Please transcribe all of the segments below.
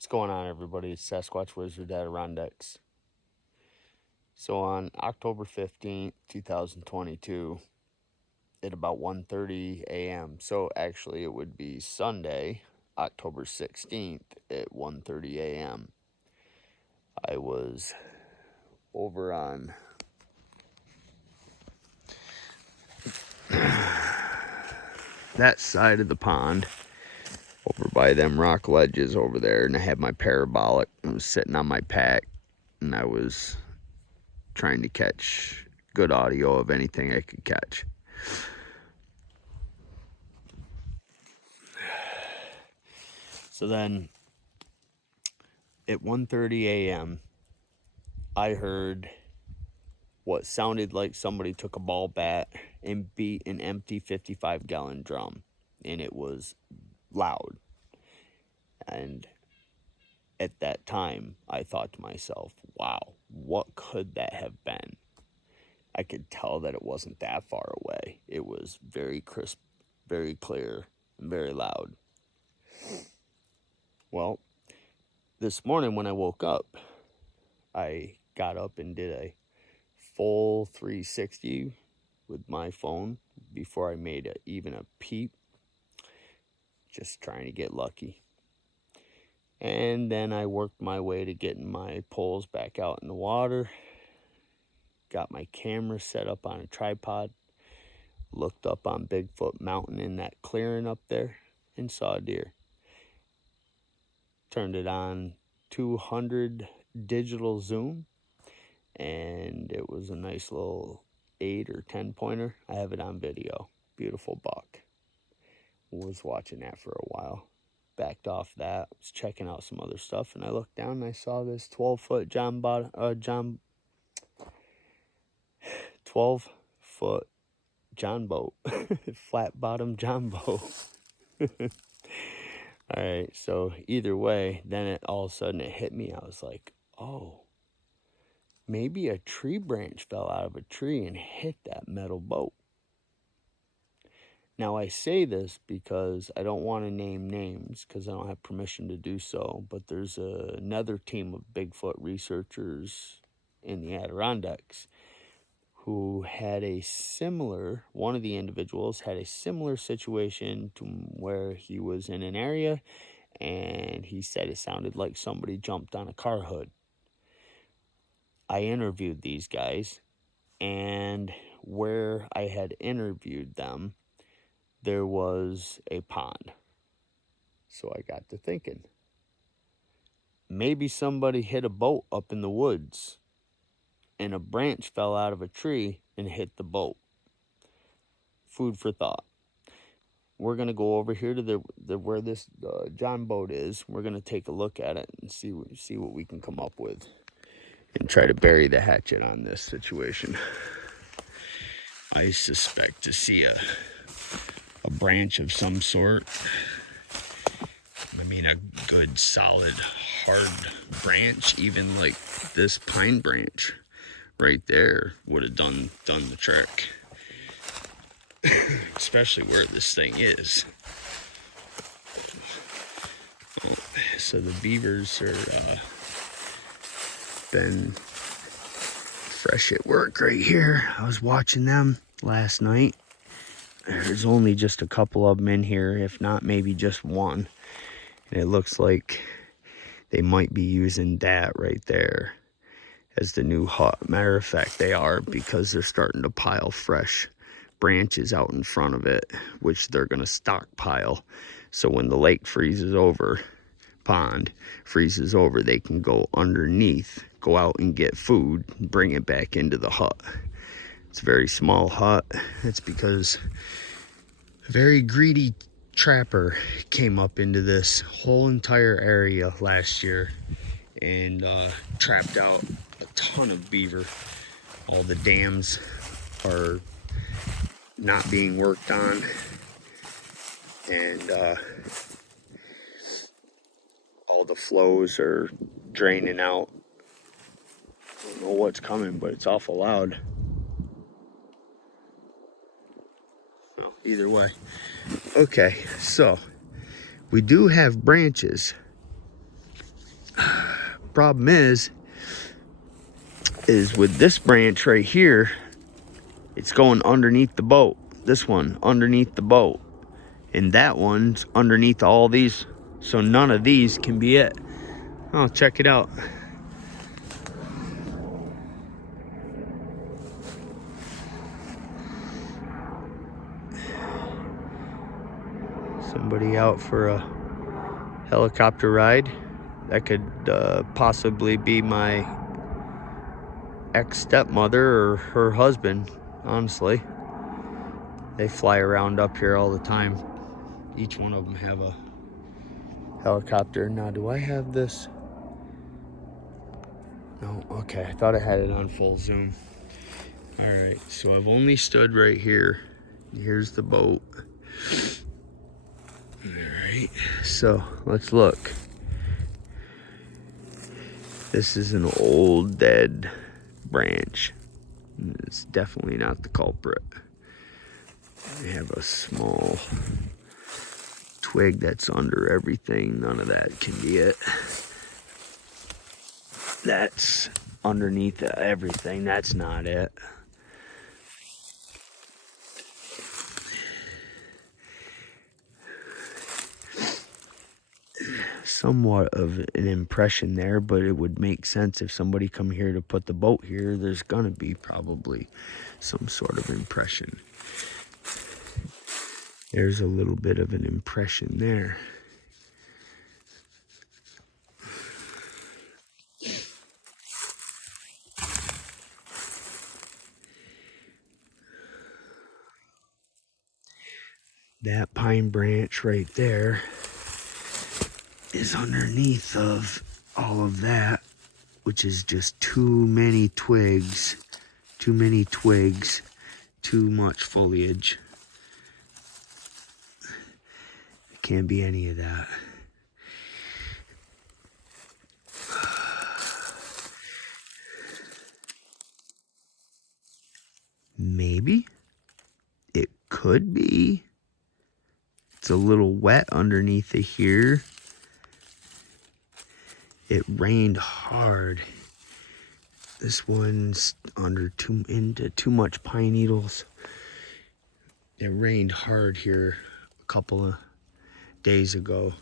What's going on, everybody? It's Sasquatch Wizard Adirondacks. So on October 15th, 2022, at about 1:30 a.m., so actually it would be Sunday, October 16th at 1:30 a.m., I was over on that side of the pond, over by them rock ledges over there, and I had my Parabolic. I was sitting on my pack, and I was trying to catch good audio of anything I could catch. So then at 1:30 a.m., I heard what sounded like somebody took a ball bat and beat an empty 55-gallon drum, and it was loud. And at that time, I thought to myself, wow, what could that have been? I could tell that it wasn't that far away. It was very crisp, very clear, and very loud. Well, this morning when I woke up, I got up and did a full 360 with my phone before I made even a peep, just trying to get lucky. And then I worked my way to getting my poles back out in the water, got my camera set up on a tripod, looked up on Bigfoot Mountain in that clearing up there, and saw a deer. Turned it on 200 digital zoom, and it was a nice little 8 or 10 pointer. I have it on video. Beautiful buck. Was watching that for a while. Backed off that, was checking out some other stuff, and I looked down and I saw this 12-foot 12-foot John boat, flat bottom John boat. All right, so either way, then it all of a sudden it hit me. I was like, oh, maybe a tree branch fell out of a tree and hit that metal boat. Now, I say this because I don't want to name names because I don't have permission to do so, but there's another team of Bigfoot researchers in the Adirondacks who had one of the individuals had a similar situation to where he was in an area and he said it sounded like somebody jumped on a car hood. I interviewed these guys, and where I had interviewed them, there was a pond. So I got to thinking, maybe somebody hit a boat up in the woods and a branch fell out of a tree and hit the boat. Food for thought. We're going to go over here to where this John boat is. We're going to take a look at it and see what we can come up with and try to bury the hatchet on this situation. I suspect to see a branch of some sort. I mean, a good, solid, hard branch, even like this pine branch right there would have done the trick. Especially where this thing is. Oh, so the beavers are been fresh at work right here. I was watching them last night. There's only just a couple of them in here, if not maybe just one. And it looks like they might be using that right there as the new hut. Matter of fact, they are, because they're starting to pile fresh branches out in front of it, which they're going to stockpile. So when the lake freezes over, pond freezes over, they can go underneath, go out and get food, bring it back into the hut. It's a very small hut. It's because a very greedy trapper came up into this whole entire area last year and trapped out a ton of beaver. All the dams are not being worked on, and all the flows are draining out. I don't know what's coming, but it's awful loud. Well, either way. Okay, so we do have branches Problem is with this branch right here, it's going underneath the boat. This one underneath the boat, and that one's underneath all these, so none of these can be it. Oh, check it out. Somebody out for a helicopter ride. That could possibly be my ex-stepmother or her husband, honestly. They fly around up here all the time. Each one of them have a helicopter. Now, do I have this? No, okay, I thought I had it on full zoom. All right, so I've only stood right here. Here's the boat. All right, so let's look. This is an old dead branch. It's definitely not the culprit. I have a small twig that's under everything. None of that can be it. That's underneath everything. That's not it. Somewhat of an impression there, but it would make sense if somebody come here to put the boat here. There's gonna be probably some sort of impression. There's a little bit of an impression there. That pine branch right there is underneath of all of that, which is just too many twigs, too much foliage. It can't be any of that. Maybe it could be. It's a little wet underneath of here. It rained hard. This one's into too much pine needles. It rained hard here a couple of days ago.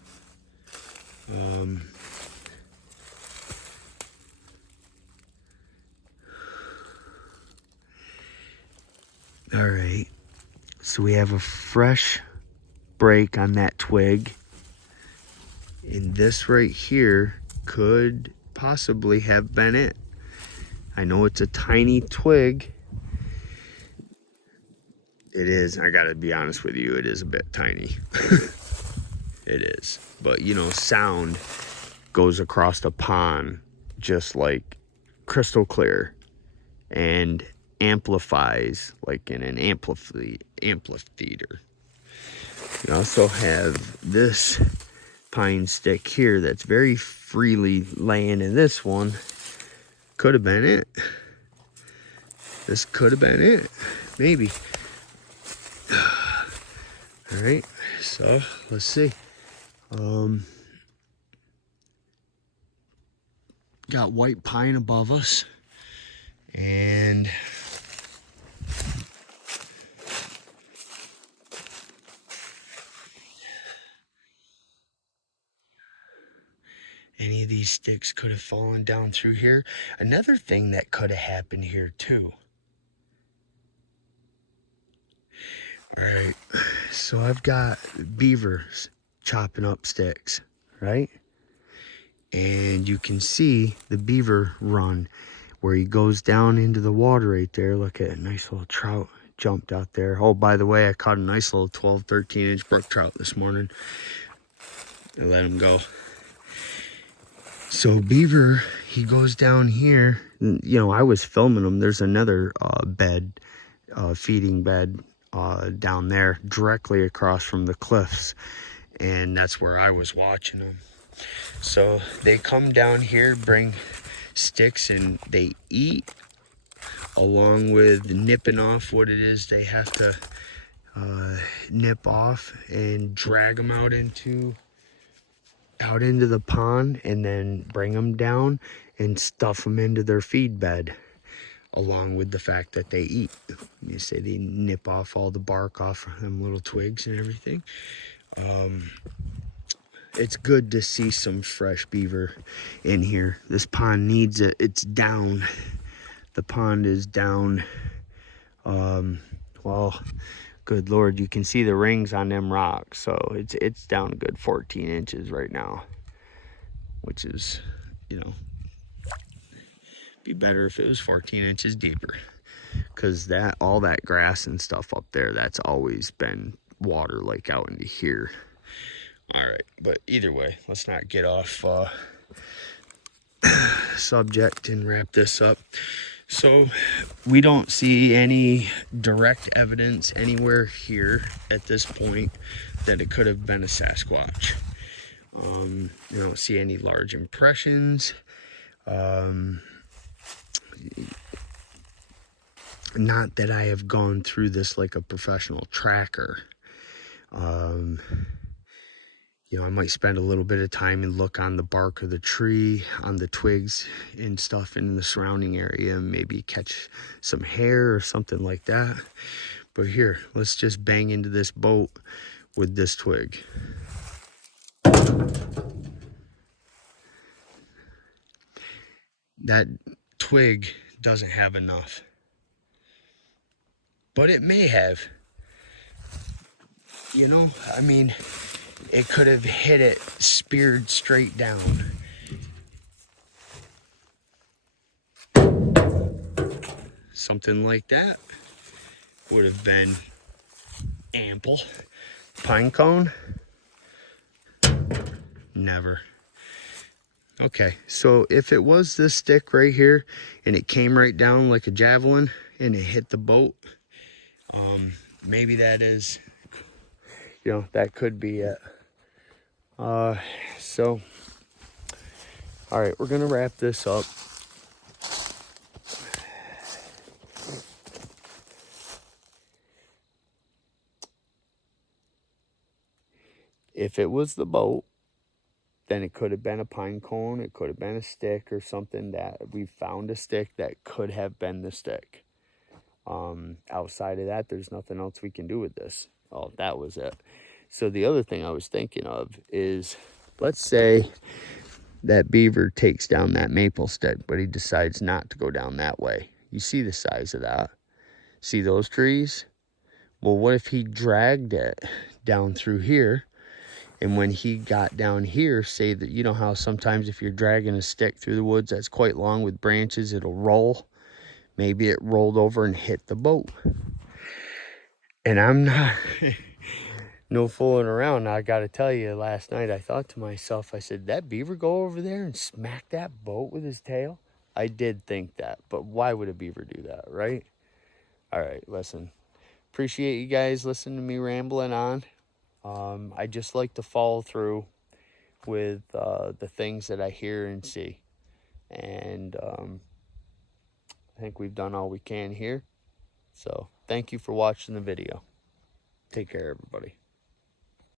All right, so we have a fresh break on that twig, and this right here could possibly have been it. I know it's a tiny twig. It is, I gotta be honest with you, it is a bit tiny. It is, but you know, sound goes across the pond just like crystal clear and amplifies like in an amphitheater. You also have this pine stick here that's very freely laying in this one. Could have been it. This could have been it. Maybe. All right, so let's see. Got white pine above us, and any of these sticks could have fallen down through here. Another thing that could have happened here too. All right, so I've got beavers chopping up sticks, right? And you can see the beaver run where he goes down into the water right there. Look at a nice little trout jumped out there. Oh, by the way, I caught a nice little 12, 13-inch brook trout this morning. I let him go. So beaver, he goes down here. You know, I was filming him. There's another bed, feeding bed down there directly across from the cliffs. And that's where I was watching them. So they come down here, bring sticks, and they eat along with nipping off what it is they have to nip off and drag them out into out into the pond and then bring them down and stuff them into their feed bed, along with the fact that they eat. You say they nip off all the bark off of them little twigs and everything. It's good to see some fresh beaver in here. This pond needs it. It's down. The pond is down. Well, good Lord, you can see the rings on them rocks. So it's down a good 14 inches right now, which is, you know, be better if it was 14 inches deeper, because that all that grass and stuff up there, that's always been water like out into here. All right, but either way, let's not get off subject and wrap this up. So we don't see any direct evidence anywhere here at this point that it could have been a Sasquatch. You don't see any large impressions. Not that I have gone through this like a professional tracker. You know, I might spend a little bit of time and look on the bark of the tree, on the twigs and stuff in the surrounding area, and maybe catch some hair or something like that. But here, let's just bang into this boat with this twig. That twig doesn't have enough, but it may have. You know, I mean, it could have hit it speared straight down. Something like that would have been ample. Pine cone? Never. Okay, so if it was this stick right here and it came right down like a javelin and it hit the boat, maybe that is, you know, that could be it. So, all right, we're gonna wrap this up. If it was the boat, then it could have been a pine cone, it could have been a stick or something that we found a stick that could have been the stick. Outside of that, there's nothing else we can do with this. Oh, that was it. So the other thing I was thinking of is, let's say that beaver takes down that maple stick, but he decides not to go down that way. You see the size of that? See those trees? Well, what if he dragged it down through here? And when he got down here, say that, you know how sometimes if you're dragging a stick through the woods that's quite long with branches, it'll roll. Maybe it rolled over and hit the boat. And I'm not, no fooling around. I got to tell you, last night I thought to myself, I said, that beaver go over there and smack that boat with his tail? I did think that, but why would a beaver do that, right? All right, listen. Appreciate you guys listening to me rambling on. I just like to follow through with the things that I hear and see. And I think we've done all we can here. So thank you for watching the video. Take care, everybody.